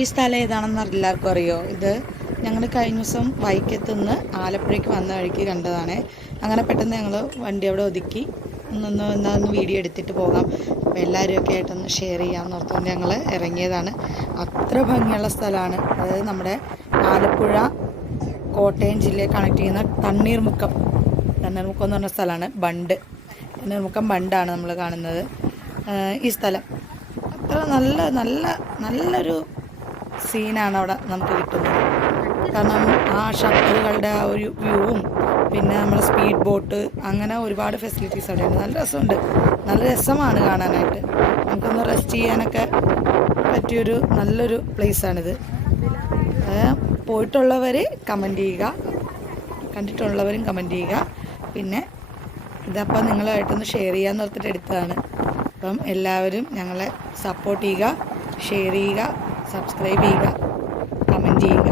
ഈ സ്ഥലം ഏതാണെന്ന് എല്ലാവർക്കും അറിയോ? ഇത് ഞങ്ങൾ കഴിഞ്ഞ ദിവസം വൈക്കത്തുനിന്ന് ആലപ്പുഴയ്ക്ക് വന്ന വഴിക്ക് കണ്ടതാണ്. അങ്ങനെ പെട്ടെന്ന് ഞങ്ങൾ വണ്ടി അവിടെ ഒതുക്കി ഒന്ന് വീഡിയോ എടുത്തിട്ട് പോകാം, അപ്പോൾ എല്ലാവരും ഒക്കെ ആയിട്ടൊന്ന് ഷെയർ ചെയ്യാമെന്ന് ഓർത്തുകൊണ്ട് ഞങ്ങൾ ഇറങ്ങിയതാണ്. അത്ര ഭംഗിയുള്ള സ്ഥലമാണ്. അതായത് നമ്മുടെ ആലപ്പുഴ കോട്ടയം ജില്ലയെ കണക്ട് ചെയ്യുന്ന തണ്ണീർമുക്കം എന്ന് പറഞ്ഞ സ്ഥലമാണ്. തണ്ണീർമുക്കം ബണ്ടാണ് നമ്മൾ കാണുന്നത്. ഈ സ്ഥലം അത്ര നല്ലൊരു സീനാണ് അവിടെ നമുക്ക് കിട്ടുന്നത്. കാരണം ആ ഷട്ടറുകളുടെ ആ ഒരു വ്യൂവും പിന്നെ നമ്മൾ സ്പീഡ് ബോട്ട് അങ്ങനെ ഒരുപാട് ഫെസിലിറ്റീസ് അവിടെ ഉണ്ട്. നല്ല രസമുണ്ട്, നല്ല രസമാണ് കാണാനായിട്ട്. നമുക്കൊന്ന് റെസ്റ്റ് ചെയ്യാനൊക്കെ പറ്റിയൊരു നല്ലൊരു പ്ലേസാണിത്. പോയിട്ടുള്ളവർ കമൻറ്റ് ചെയ്യുക, കണ്ടിട്ടുള്ളവരും കമൻറ്റ് ചെയ്യുക. പിന്നെ ഇതപ്പം നിങ്ങളുമായിട്ടൊന്ന് ഷെയർ ചെയ്യാൻ നിർത്തിയിട്ട് എടുത്തതാണ്. അപ്പം എല്ലാവരും ഞങ്ങളെ സപ്പോർട്ട് ചെയ്യുക, ഷെയർ ചെയ്യുക, സബ്സ്ക്രൈബ് ചെയ്യുക, കമൻറ്റ് ചെയ്യുക.